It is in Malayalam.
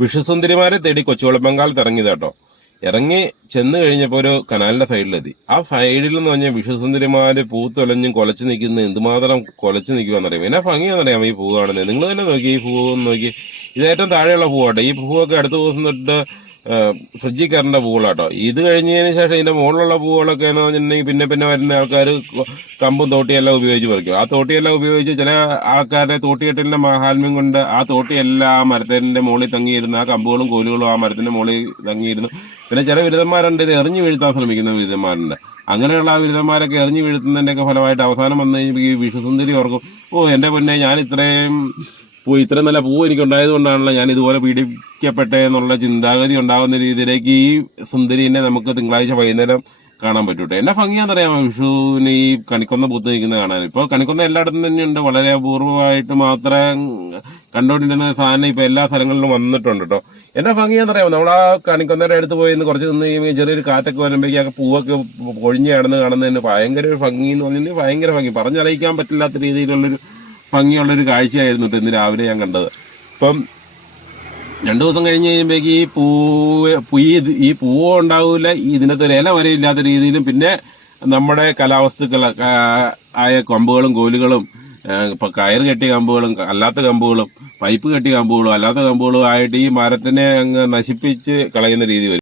വിഷുസുന്ദരിമാരെ തേടി കൊച്ചുകുളമ്പങ്കാലത്ത് ഇറങ്ങിയത് കേട്ടോ ഇറങ്ങി ചെന്ന് കഴിഞ്ഞപ്പോൾ ഒരു കനാലിന്റെ സൈഡിലെത്തി. ആ സൈഡിൽ എന്ന് പറഞ്ഞാൽ വിഷുസുന്ദരിമാര് പൂത്തൊലഞ്ഞും കൊലച്ച് നിൽക്കുന്ന എന്തുമാത്രം കൊലച്ച് നിൽക്കുവാന്നറിയാം എന്നാ ഭംഗിയാണെന്നറിയാം ഈ പൂ കാണുന്നത്? നിങ്ങൾ തന്നെ നോക്കി ഈ പൂവ് നോക്കി. ഇത് ഏറ്റവും താഴെയുള്ള പൂവാട്ടെ. ഈ പൂവൊക്കെ അടുത്ത ദിവസം തൊട്ട് കയറേണ്ട പൂവുകളാട്ടോ ഇത് കഴിഞ്ഞതിന് ശേഷം ഇതിന്റെ മുകളിലുള്ള പൂവുകളൊക്കെ എന്ന് പറഞ്ഞിട്ടുണ്ടെങ്കിൽ പിന്നെ പിന്നെ വരുന്ന ആൾക്കാർ കമ്പും തോട്ടിയെല്ലാം ഉപയോഗിച്ച് പറിക്കും. ആ തോട്ടിയെല്ലാം ഉപയോഗിച്ച് ചില ആൾക്കാരുടെ തോട്ടിയെട്ടിന്റെ മഹാത്മ്യം കൊണ്ട് ആ തോട്ടിയെല്ലാം ആ മരത്തിന്റെ മുകളിൽ തങ്ങിയിരുന്ന ആ കമ്പുകളും കോലുകളും ആ മരത്തിന്റെ മുകളിൽ തങ്ങിയിരുന്നു. പിന്നെ ചില ബിരുദന്മാരുണ്ട് ഇത് എറിഞ്ഞു വീഴ്ത്താൻ ശ്രമിക്കുന്ന ബിരുദന്മാരുണ്ട് അങ്ങനെയുള്ള ആ ബിരുദന്മാരൊക്കെ എറിഞ്ഞു വീഴ്ത്തുന്നതിന്റെയൊക്കെ ഫലമായിട്ട് അവസാനം വന്നു കഴിഞ്ഞപ്പോൾ ഈ വിഷുസുന്ദരി ഓർക്കും ഓ എന്റെ പൊന്നെ ഞാൻ ഇത്രയും പൂ ഇത്രയും നല്ല പൂ എനിക്ക് ഉണ്ടായത് കൊണ്ടാണല്ലോ ഞാൻ ഇതുപോലെ പീഡിപ്പിക്കപ്പെട്ടെ എന്നുള്ള ചിന്താഗതി ഉണ്ടാകുന്ന രീതിയിലേക്ക് ഈ സുന്ദരിനെ നമുക്ക് തിങ്കളാഴ്ച വൈകുന്നേരം കാണാൻ പറ്റൂട്ടെ. എന്നാ ഭംഗിയാണെന്നറിയാമോ വിഷുവിന് ഈ കണിക്കൊന്ന പൂത്ത് നിൽക്കുന്നത് കാണാൻ. ഇപ്പോൾ കണിക്കൊന്ന എല്ലായിടത്തും തന്നെയുണ്ട്. വളരെ അപൂർവമായിട്ട് മാത്രം കണ്ടുകൊണ്ടിരുന്ന സാധനം ഇപ്പൊ എല്ലാ സ്ഥലങ്ങളിലും വന്നിട്ടുണ്ട് കേട്ടോ. എന്നാ ഭംഗിയാണെന്നറിയാമോ നമ്മൾ ആ കണിക്കൊന്നയുടെ അടുത്ത് പോയി കുറച്ച് നിന്ന് കഴിയുമ്പോൾ ചെറിയൊരു കാറ്റൊക്കെ വരുമ്പോഴേക്കും പൂവൊക്കെ പൊഴിഞ്ഞ് കിടന്ന് കാണുന്നതിന് ഭയങ്കര ഒരു ഭംഗി എന്ന് പറഞ്ഞാൽ ഭയങ്കര ഭംഗി. പറഞ്ഞറിയിക്കാൻ പറ്റില്ലാത്ത രീതിയിലുള്ളൊരു ഭംഗിയുള്ളൊരു കാഴ്ചയായിരുന്നു ഇന്ന് രാവിലെ ഞാൻ കണ്ടത്. ഇപ്പം രണ്ട് ദിവസം കഴിഞ്ഞ് കഴിയുമ്പോഴേക്ക് ഈ പൂവ് ഈ ഈ പൂവ് ഉണ്ടാവില്ല ഇതിനകത്ത് ഇല വരെ ഇല്ലാത്ത രീതിയിലും പിന്നെ നമ്മുടെ കലാവസ്തുക്കൾ ആയ കമ്പുകളും കോലുകളും ഇപ്പം കയർ കെട്ടിയ കമ്പുകളും അല്ലാത്ത കമ്പുകളും പൈപ്പ് കെട്ടിയ കമ്പുകളും അല്ലാത്ത കമ്പുകളും ആയിട്ട് ഈ മരത്തിനെ അങ്ങ് നശിപ്പിച്ച് കളയുന്ന രീതി വരും.